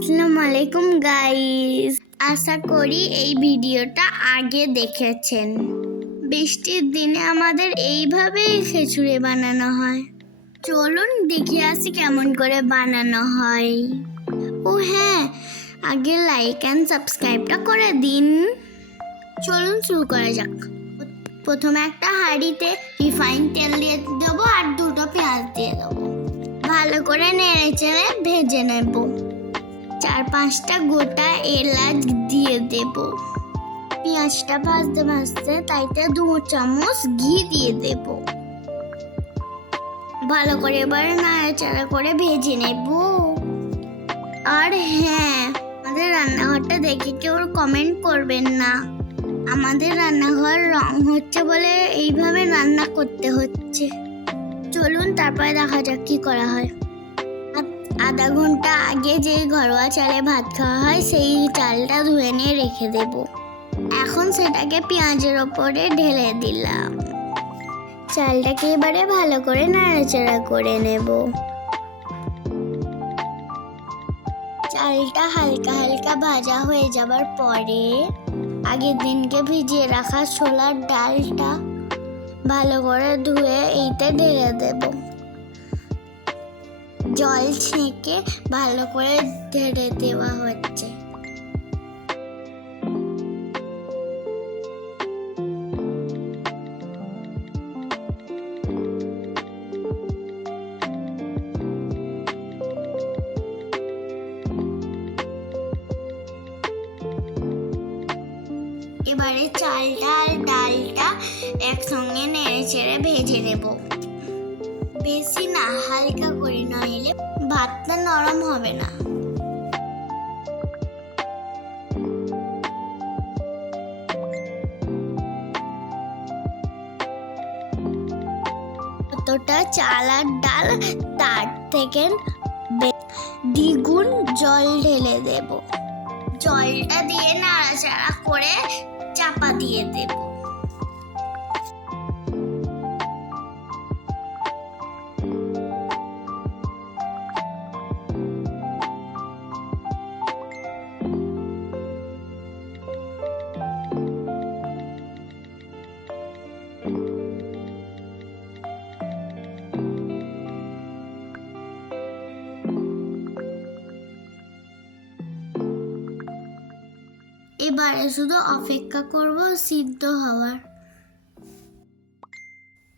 আসসালামু আলাইকুম গাইস, আশা করি এই ভিডিওটা আগে দেখেছেন। বৃষ্টির দিনে আমাদের এইভাবেই খিচুড়ি বানানো হয়। চলুন দেখে আসি কেমন করে বানানো হয়। ও হ্যাঁ, আগে লাইক অ্যান্ড সাবস্ক্রাইবটা করে দিন। চলুন শুরু করা যাক। প্রথমে একটা হাঁড়িতে রিফাইন তেল দিয়ে দেবো আর দুটো পেঁয়াজ দিয়ে দেবো। ভালো করে নেড়ে চেড়ে ভেজে নেব। 4-5টা গোটা এলাচ দিয়ে দেব। পেঁয়াজটা ভাজতে ভাজতে তাইতে 2 চামচ ঘি দিয়ে দেব। ভালো করে এবার নাড়াচাড়া করে ভেজে নেব। আর হ্যাঁ, আমাদের রান্নাঘরটা দেখে কেউ কমেন্ট করবেন না। আমাদের রান্নাঘর রং হচ্ছে বলে এইভাবে রান্না করতে হচ্ছে। চলুন তারপরে দেখা যাক কি করা হয়। আধা ঘন্টা আগে যে ঘরোয়া চালে ভাত খাওয়া হয় সেই চালটা ধুয়ে নিয়ে রেখে দেব। এখন সেটাকে পেঁয়াজের ওপরে ঢেলে দিলাম। চালটাকে এবারে ভালো করে নাড়াচাড়া করে নেব। চালটা হালকা হালকা ভাজা হয়ে যাবার পরে আগের দিনকে ভিজিয়ে রাখা ছোলার ডালটা ভালো করে ধুয়ে এইটা ঢেলে দেব। জল ছেঁকে ভালো করে ঢেলে দেওয়া হচ্ছে। এবারে চালটা আর ডালটা একসঙ্গে নেড়ে চেড়ে ভেজে নেব। বেশি না, হালকা করে নইলে ভাতটা নরম হবে না। কতটা চাল আর ডাল তার থেকে দ্বিগুণ জল ঢেলে দেব। জলটা দিয়ে নাড়াচাড়া করে চাপা দিয়ে দেব। এবারে শুধু অপেক্ষা করব সিদ্ধ হওয়ার।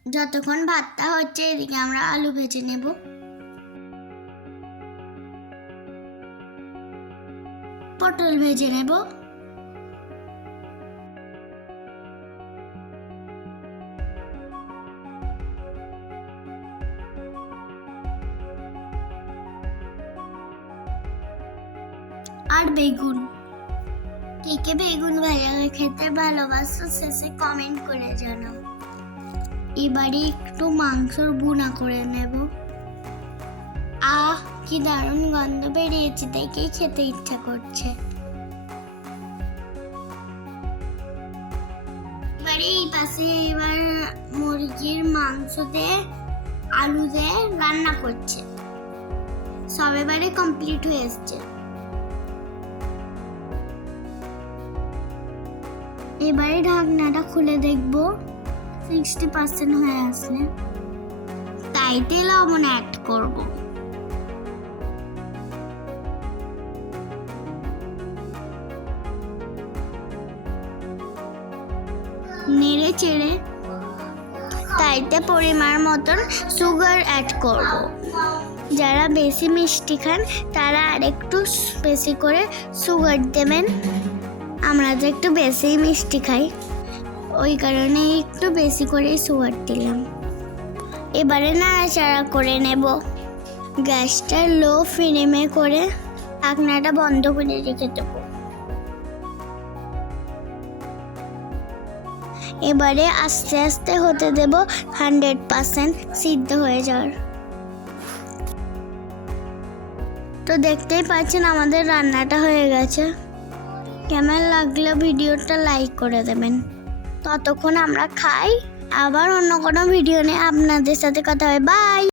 যতক্ষণ ভাতটা হচ্ছে এদিকে আমরা আলু ভেজে নেব। পটল ভেজে নেব। আর বেগুন। কে বেগুন ভাজা খেতে ভালোবাসো শেষে কমেন্ট করে জানাও। এবারে একটু মাংসর বুনা করে নেব। কি দারুণ গন্ধ বেরিয়েছে, দেখেই খেতে ইচ্ছা করছে। এবারে এই পাশে এবার মুরগির মাংস দিয়ে আলু দিয়ে রান্না করছে। সব এবারে কমপ্লিট হয়ে এসছে। এবারে ঢাকনাটা খুলে দেখব 60% হয়ে আসলে তাইতে লবণ অ্যাড করব। নেড়ে চেড়ে তাইতে পরিমাণ মতন সুগার অ্যাড করব। যারা বেশি মিষ্টি খান তারা আরেকটু বেশি করে সুগার দেবেন। আমরা তো একটু বেশি মিষ্টি খাই, ওই কারণে একটু বেশি করে সুগার দিলাম। এবারে নাড়াচাড়া করে নেব। গ্যাসটা লো ফ্লেমে করে ঢাকনাটা বন্ধ করে রেখে দেব। এবারে আস্তে আস্তে হতে দেব 100% সিদ্ধ হয়ে যাওয়ার। তো দেখতেই পাচ্ছেন আমাদের রান্নাটা হয়ে গেছে। কেমন লাগলো ভিডিওটা লাইক করে দেবেন। ততক্ষণ আমরা খাই, আবার অন্য কোনো ভিডিও নিয়ে আপনাদের সাথে কথা হবে। বাই।